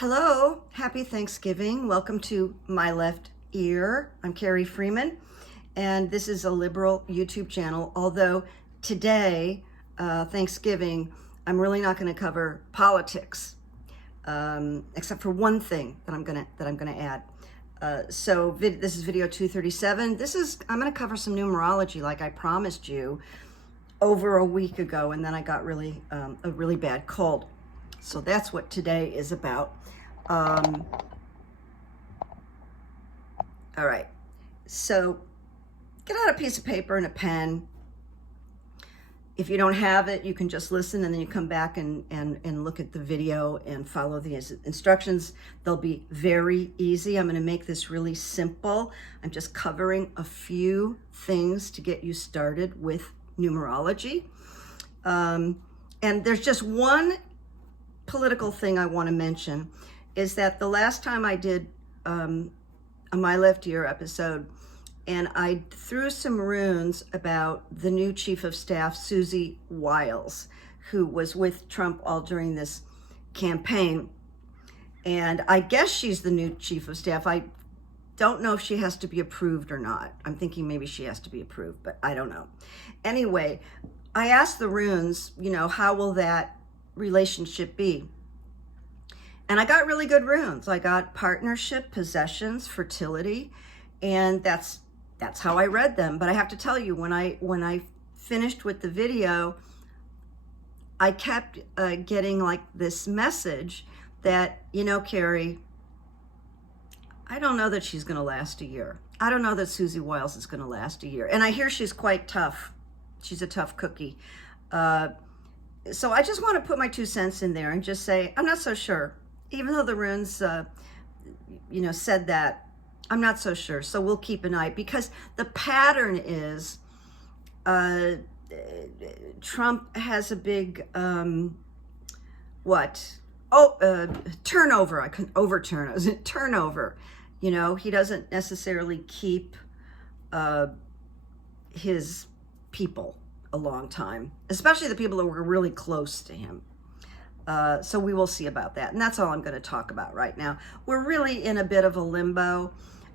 Hello, happy Thanksgiving. Welcome to My Left Ear. I'm Carrie Freeman, and this is a liberal YouTube channel. Although today, Thanksgiving, I'm really not going to cover politics, except for one thing that I'm gonna add. This is video 237. I'm going to cover some numerology, like I promised you over a week ago, and then I got a really bad cold. So that's what today is about. All right, so get out a piece of paper and a pen. If you don't have it, you can just listen, and then you come back and look at the video and follow the instructions. They'll be very easy. I'm going to make this really simple. I'm just covering a few things to get you started with numerology. And there's just one political thing I want to mention, is that the last time I did a My Left Ear episode, and I threw some runes about the new chief of staff, Susie Wiles, who was with Trump all during this campaign. And I guess she's the new chief of staff. I don't know if she has to be approved or not. I'm thinking maybe she has to be approved, but I don't know. Anyway, I asked the runes, how will that relationship be? And I got really good runes. I got partnership, possessions, fertility, and that's how I read them. But I have to tell you, when I finished with the video, I kept getting like this message that, Carrie, I don't know that she's going to last a year. I don't know that Susie Wiles is going to last a year. And I hear she's quite tough. She's a tough cookie. So I just want to put my 2 cents in there and just say, I'm not so sure. Even though the runes, said that, I'm not so sure. So we'll keep an eye, because the pattern is Trump has a big, turnover. I can overturn it. Turnover. He doesn't necessarily keep his people a long time, especially the people that were really close to him. So we will see about that. And that's all I'm going to talk about right now. We're really in a bit of a limbo.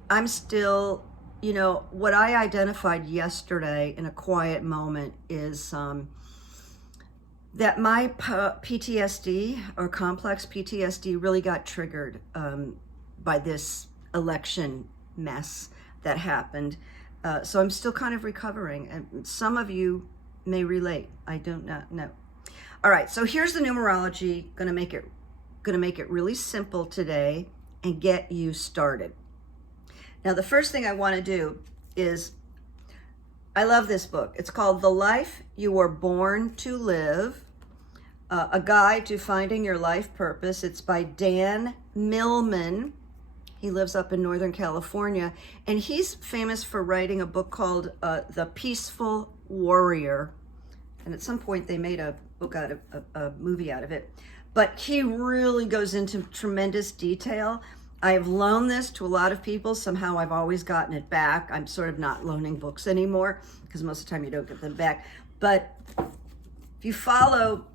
I'm still, what I identified yesterday in a quiet moment is that my PTSD, or complex PTSD, really got triggered by this election mess that happened. So I'm still kind of recovering, and some of you may relate. I do not know. All right, so here's the numerology. Gonna make it really simple today and get you started. Now, the first thing I want to do is, I love this book. It's called The Life You Were Born to Live, A Guide to Finding Your Life Purpose. It's by Dan Millman. He lives up in Northern California, and he's famous for writing a book called The Peaceful Warrior. And at some point they made a book out of a movie out of it. But he really goes into tremendous detail. I have loaned this to a lot of people. Somehow I've always gotten it back. I'm sort of not loaning books anymore, because most of the time you don't get them back. But if you follow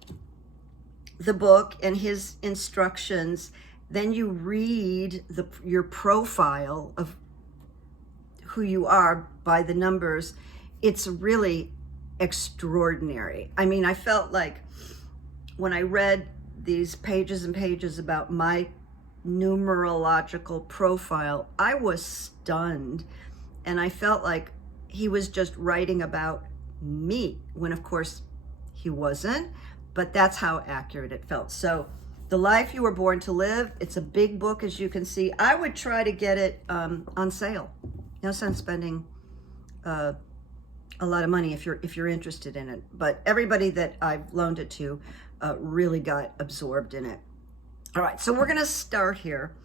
the book and his instructions, then you read your profile of who you are by the numbers. It's really extraordinary. I mean, I felt like when I read these pages and pages about my numerological profile, I was stunned, and I felt like he was just writing about me, when of course he wasn't, but that's how accurate it felt. So The Life You Were Born to Live, it's a big book, as you can see. I would try to get it on sale. No sense spending a lot of money if you're interested in it. But everybody that I've loaned it to really got absorbed in it. All right, so we're going to start here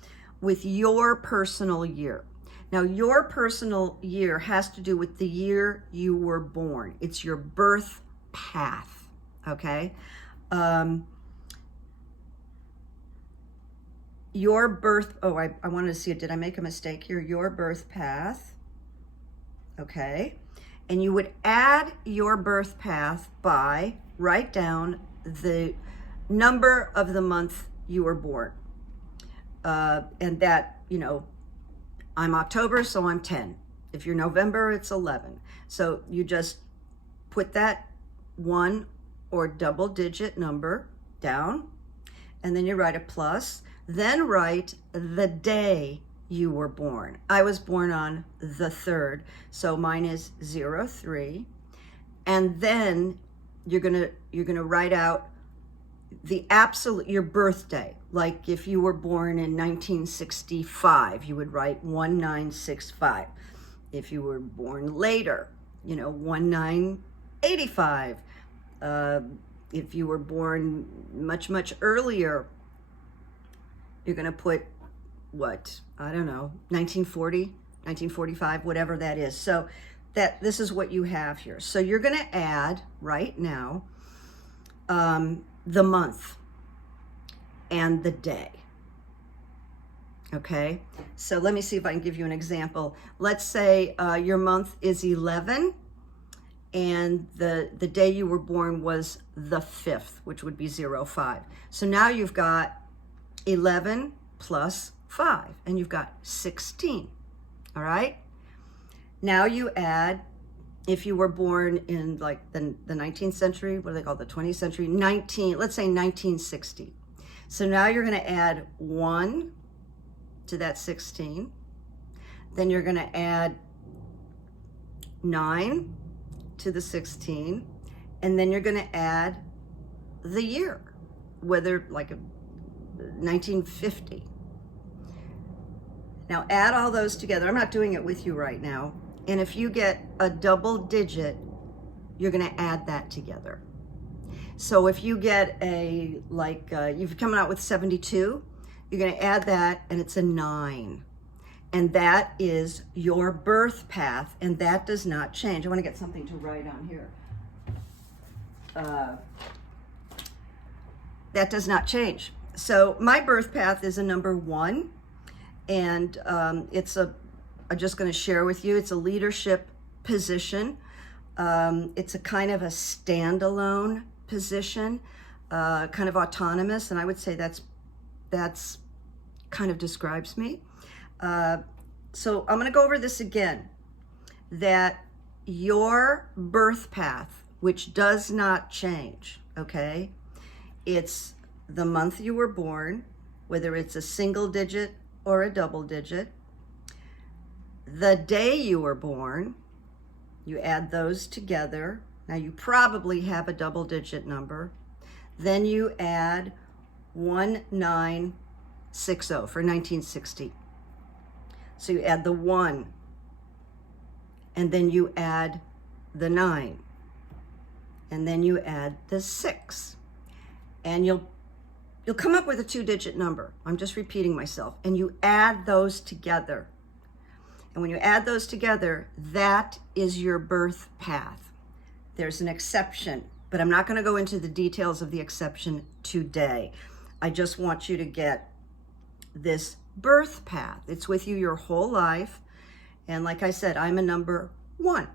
with your personal year. Now, your personal year has to do with the year you were born. It's your birth path, okay? Your birth, I wanted to see it. Did I make a mistake here? Your birth path, okay? And you would add your birth path by, write down the number of the month you were born. And that, you know, I'm October, so I'm 10. If you're November, it's 11. So you just put that 1 or double digit number down, and then you write a plus, then write the day you were born. I was born on the 3rd, so mine is 03. And then you're gonna write out the absolute, your birthday. Like if you were born in 1965, you would write 1965. If you were born later, you know, 1985. If you were born much, much earlier, you're gonna put what? I don't know, 1940, 1945, whatever that is. So this is what you have here. So you're gonna add right now the month and the day. Okay, so let me see if I can give you an example. Let's say your month is 11 and the day you were born was the 5th, which would be 05. So now you've got 11 plus 5, and you've got 16, all right? Now you add, if you were born in like the 19th century, what do they call it, the 20th century, let's say 1960. So now you're gonna add 1 to that 16. Then you're gonna add 9 to the 16. And then you're gonna add the year, whether like 1950. Now add all those together. I'm not doing it with you right now. And if you get a double digit, you're gonna add that together. So if you get a, like, you've come out with 72, you're gonna add that and it's a 9. And that is your birth path, and that does not change. I wanna get something to write on here. That does not change. So my birth path is a number 1, and I'm just gonna share with you, it's a leadership position. It's a kind of a standalone position, kind of autonomous, and I would say that's kind of describes me. So I'm gonna go over this again, that your birth path, which does not change, okay? It's the month you were born, whether it's a single digit or a double digit. The day you were born, you add those together. Now you probably have a double digit number. Then you add 1960 for 1960. So you add the 1, and then you add the 9, and then you add the 6, and you'll come up with a 2-digit number. I'm just repeating myself. And you add those together. And when you add those together, that is your birth path. There's an exception, but I'm not going to go into the details of the exception today. I just want you to get this birth path. It's with you your whole life. And like I said, I'm a number 1.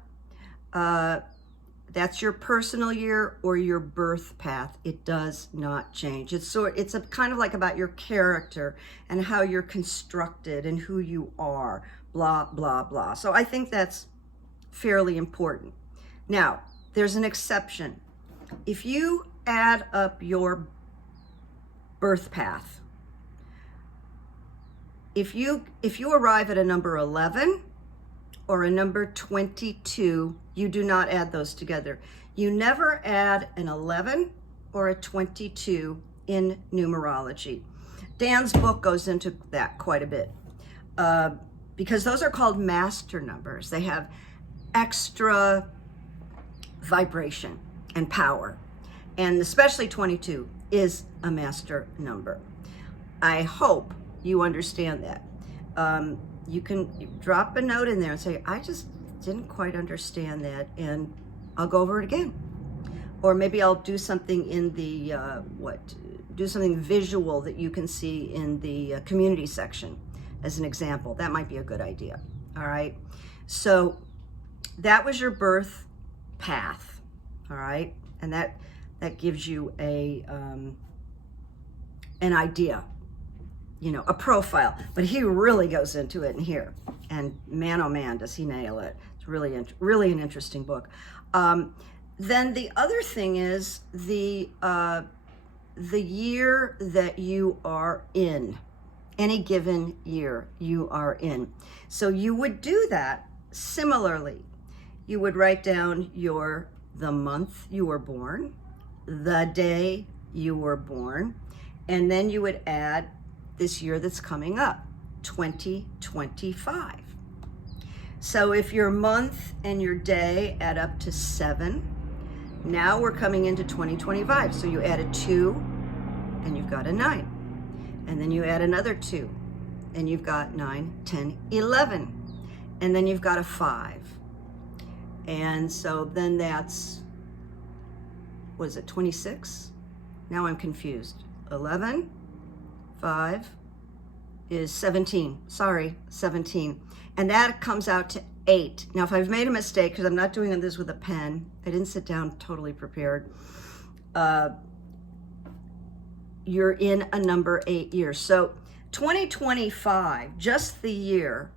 That's your personal year or your birth path. It does not change. It's a kind of like about your character and how you're constructed and who you are, blah, blah, blah. So I think that's fairly important. Now, there's an exception. If you add up your birth path, if you arrive at a number 11 or a number 22, you do not add those together. You never add an 11 or a 22 in numerology. Dan's book goes into that quite a bit because those are called master numbers. They have extra vibration and power, and especially 22 is a master number. I hope you understand that. You can drop a note in there and say, I just didn't quite understand that, and I'll go over it again. Or maybe I'll do something in the, do something visual that you can see in the community section as an example. That might be a good idea, all right? So that was your birth path, all right? And that gives you an idea. you know, a profile, but he really goes into it in here. And man, oh man, does he nail it. It's really, really an interesting book. Then the other thing is the year that you are in, any given year you are in. So you would do that similarly. You would write down the month you were born, the day you were born, and then you would add this year that's coming up, 2025. So if your month and your day add up to 7, now we're coming into 2025. So you add a 2 and you've got a 9. And then you add another 2 and you've got 9, 10, 11. And then you've got a 5. And so then that's, what is it, 26? Now I'm confused. 11, 5 is 17. Sorry, 17. And that comes out to 8. Now, if I've made a mistake, because I'm not doing this with a pen, I didn't sit down totally prepared. You're in a number 8 year. So 2025, just the year,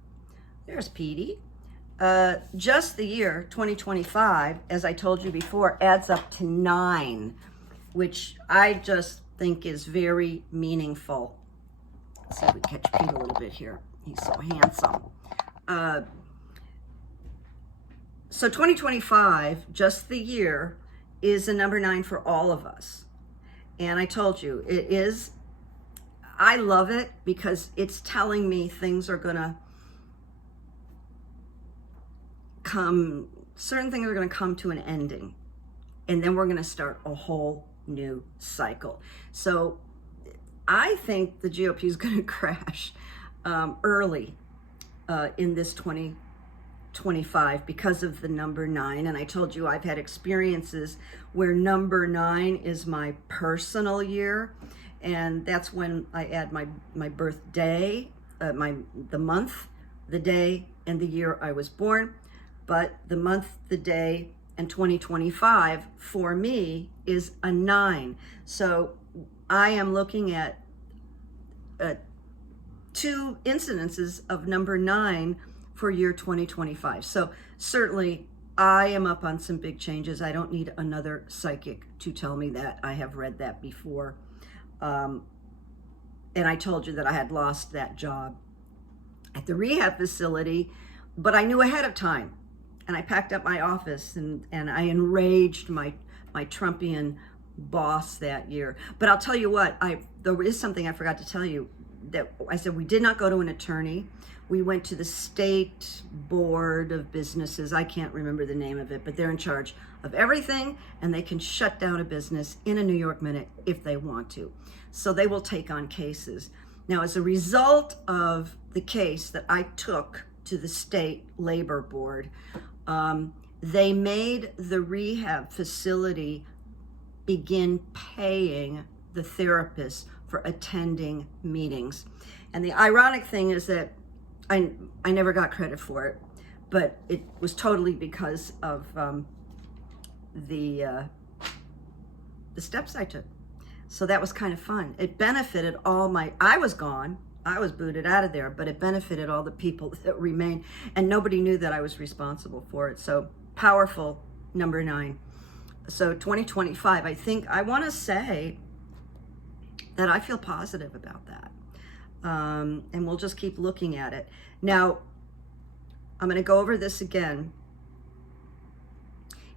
there's Petey. Just the year 2025, as I told you before, adds up to 9, which I just think is very meaningful. Let's see if we catch Pete a little bit here. He's so handsome. So 2025, just the year, is a number 9 for all of us. And I told you, it is, I love it because it's telling me things are gonna come, certain things are gonna come to an ending. And then we're gonna start a whole new cycle. So I think the GOP is gonna crash early in this 2025 because of the number 9. And I told you I've had experiences where number 9 is my personal year. And that's when I add my birthday, the month, the day, and the year I was born. But the month, the day, and 2025 for me is a 9. So I am looking at 2 incidences of number 9 for year 2025. So certainly I am up on some big changes. I don't need another psychic to tell me that. I have read that before. And I told you that I had lost that job at the rehab facility, but I knew ahead of time. And I packed up my office and I enraged my Trumpian boss that year. But I'll tell you what, there is something I forgot to tell you. That I said we did not go to an attorney. We went to the State Board of Businesses. I can't remember the name of it, but they're in charge of everything, and they can shut down a business in a New York minute if they want to. So they will take on cases. Now, as a result of the case that I took to the State Labor Board, they made the rehab facility begin paying the therapist for attending meetings. And the ironic thing is that I never got credit for it, but it was totally because of the steps I took. So that was kind of fun. It benefited I was gone, I was booted out of there, but it benefited all the people that remained, and nobody knew that I was responsible for it. So powerful, number 9. So 2025, I want to say that I feel positive about that. And we'll just keep looking at it. Now, I'm going to go over this again.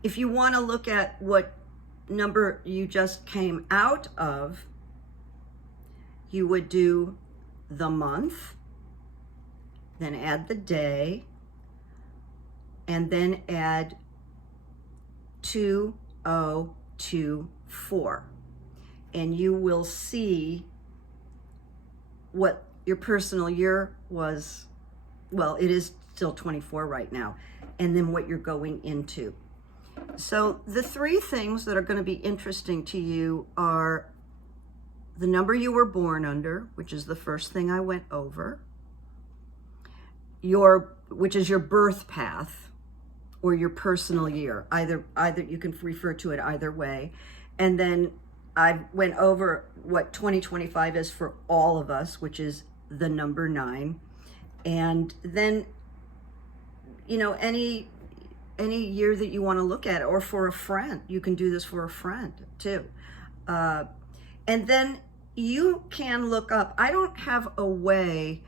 If you want to look at what number you just came out of, you would do the month, then add the day, and then add 2024. And you will see what your personal year was. Well, it is still 24 right now. And then what you're going into. So the 3 things that are going to be interesting to you are the number you were born under, which is the first thing I went over, which is your birth path or your personal year. Either you can refer to it either way. And then I went over what 2025 is for all of us, which is the number 9. And then, you know, any year that you want to look at, or for a friend, you can do this for a friend too. And then you can look up, I don't have a way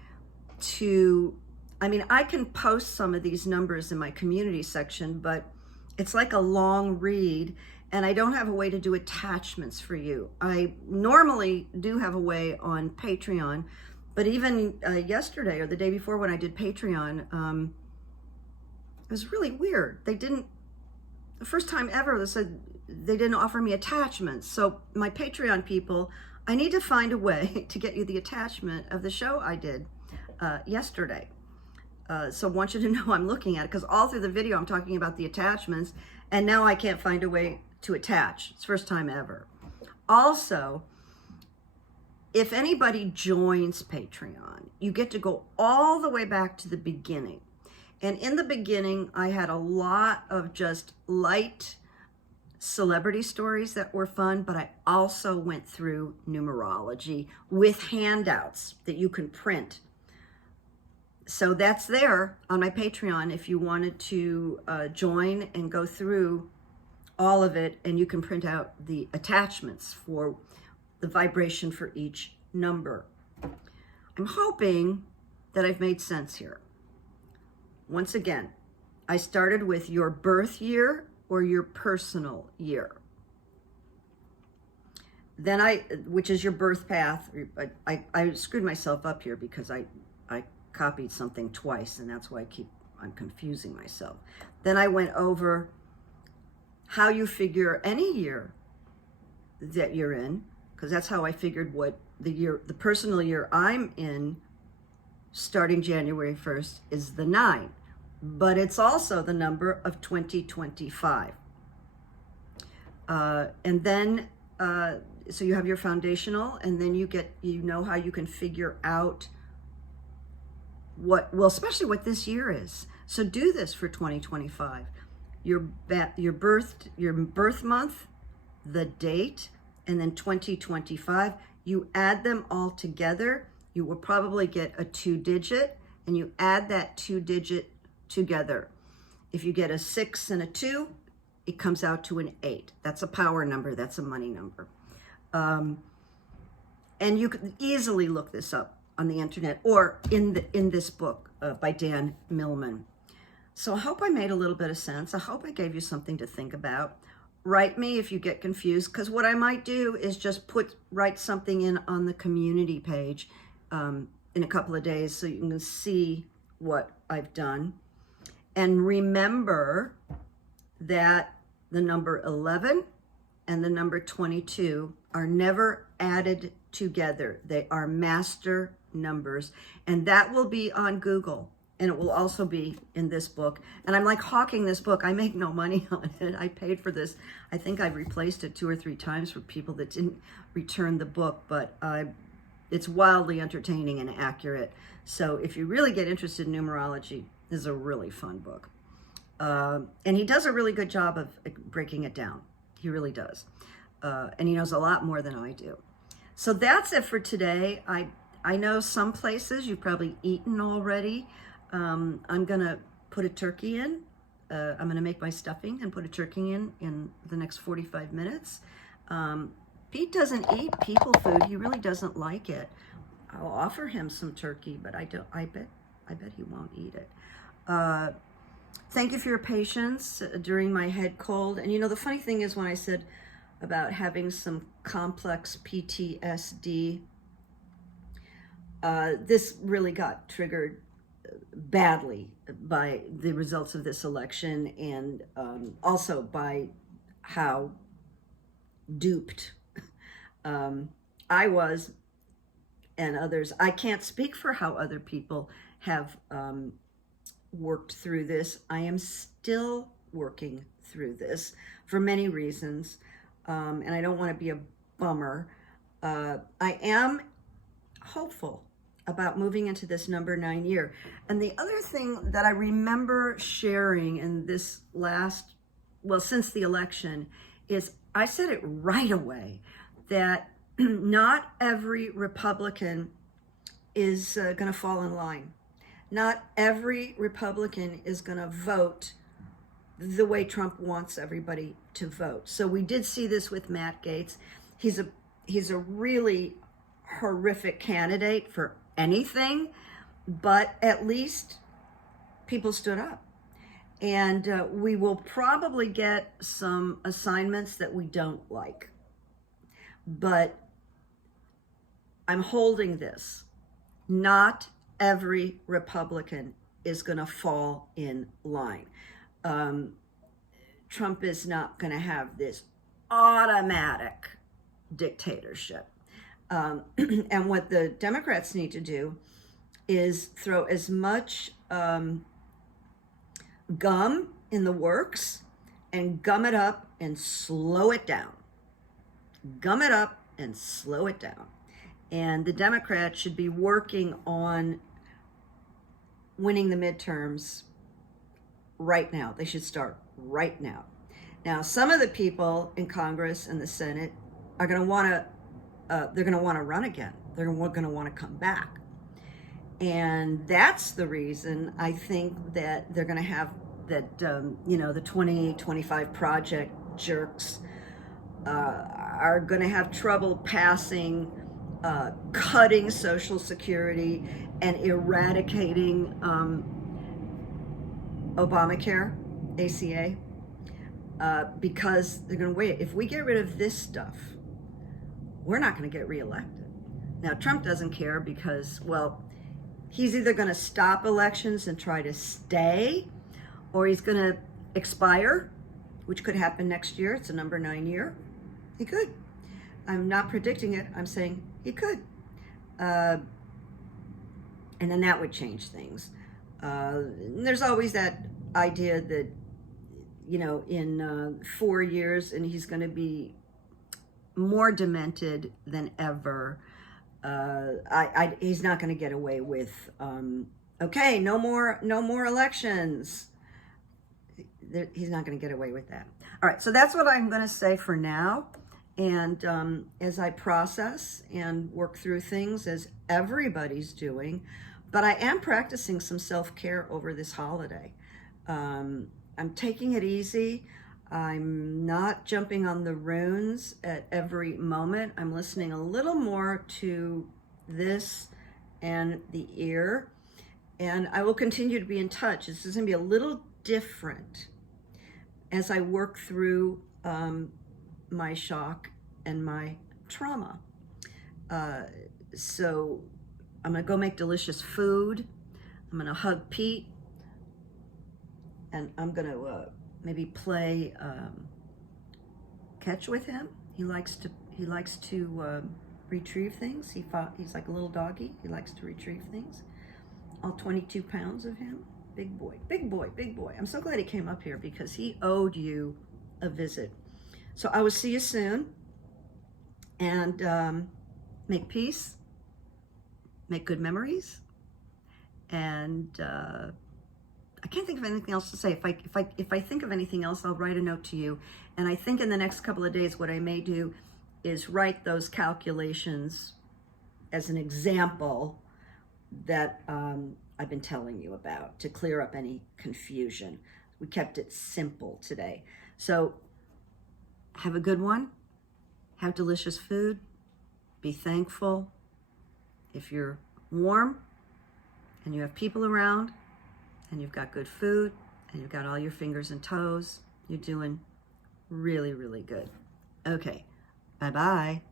to, I mean, I can post some of these numbers in my community section, but it's like a long read, and I don't have a way to do attachments for you. I normally do have a way on Patreon, but even yesterday or the day before when I did Patreon, it was really weird. They didn't, the first time ever, they said they didn't offer me attachments. So my Patreon people, I need to find a way to get you the attachment of the show I did yesterday. So I want you to know I'm looking at it, because all through the video I'm talking about the attachments, and now I can't find a way to attach. It's the first time ever. Also, if anybody joins Patreon, you get to go all the way back to the beginning. And in the beginning, I had a lot of just light celebrity stories that were fun, but I also went through numerology with handouts that you can print. So that's there on my Patreon if you wanted to join and go through all of it, and you can print out the attachments for the vibration for each number. I'm hoping that I've made sense here. Once again, I started with your birth year or your personal year. Then which is your birth path. I screwed myself up here because I copied something twice, and that's why I'm confusing myself. Then I went over how you figure any year that you're in, because that's how I figured what the personal year I'm in, starting January 1st, is the 9, but it's also the number of 2025. And then, so you have your foundational, and then you know how you can figure out especially what this year is. So do this for 2025. Your birth month, the date, and then 2025. You add them all together. You will probably get a 2-digit, and you add that 2-digit together. If you get a 6 and a 2, it comes out to an 8. That's a power number. That's a money number. And you can easily look this up on the internet or in this book by Dan Millman. So I hope I made a little bit of sense. I hope I gave you something to think about. Write me if you get confused, because what I might do is just write something in on the community page in a couple of days so you can see what I've done. And remember that the number 11 and the number 22 are never added together. They are master numbers, and that will be on Google, and it will also be in this book. And I'm like hawking this book. I make no money on it. I paid for this. I think I've replaced it 2 or 3 times for people that didn't return the book, but it's wildly entertaining and accurate. So if you really get interested in numerology, this is a really fun book. And he does a really good job of breaking it down. He really does. And he knows a lot more than I do. So that's it for today. I know some places you've probably eaten already. I'm gonna put a turkey in. I'm gonna make my stuffing and put a turkey in the next 45 minutes. Pete doesn't eat people food. He really doesn't like it. I'll offer him some turkey, but I bet he won't eat it. Thank you for your patience during my head cold. And you know, the funny thing is, when I said about having some complex PTSD, this really got triggered badly by the results of this election, and also by how duped I was and others. I can't speak for how other people have worked through this. I am still working through this for many reasons, and I don't want to be a bummer. I am hopeful about moving into this number 9 year. And the other thing that I remember sharing in this since the election, is I said it right away that not every Republican is going to fall in line. Not every Republican is going to vote the way Trump wants everybody to vote. So we did see this with Matt Gaetz. He's a really horrific candidate for anything, but at least people stood up. And we will probably get some assignments that we don't like. But I'm holding this. Not every Republican is going to fall in line. Trump is not going to have this automatic dictatorship. And what the Democrats need to do is throw as much gum in the works and gum it up and slow it down. Gum it up and slow it down. And the Democrats should be working on winning the midterms right now. They should start right now. Now, some of the people in Congress and the Senate are going to want to, they're going to want to run again. They're going to want to come back. And that's the reason I think that they're going to have that, the 2025 project jerks are going to have trouble passing cutting Social Security and eradicating Obamacare, ACA, because they're going to wait. If we get rid of this stuff, we're not going to get reelected. Now, Trump doesn't care because, well, he's either going to stop elections and try to stay, or he's going to expire, which could happen next year. It's a number 9 year. He could. I'm not predicting it. I'm saying he could. And then that would change things. There's always that idea that, in 4 years, and he's going to be more demented than ever. He's not going to get away with, okay, no more elections. He's not going to get away with that. All right, so that's what I'm going to say for now. And as I process and work through things, as everybody's doing, but I am practicing some self-care over this holiday. I'm taking it easy. I'm not jumping on the runes at every moment. I'm listening a little more to this and the ear. And I will continue to be in touch. This is going to be a little different as I work through my shock and my trauma. So I'm going to go make delicious food. I'm going to hug Pete. And I'm going to maybe play catch with him. He likes to retrieve things. He's like a little doggy. He likes to retrieve things. All 22 pounds of him. Big boy, big boy, big boy. I'm so glad he came up here because he owed you a visit. So I will see you soon. And make peace. Make good memories. And I can't think of anything else to say. If I think of anything else, I'll write a note to you. And I think in the next couple of days, what I may do is write those calculations as an example that I've been telling you about to clear up any confusion. We kept it simple today. So have a good one. Have delicious food. Be thankful. If you're warm and you have people around and you've got good food and you've got all your fingers and toes, you're doing really, really good. Okay, bye-bye.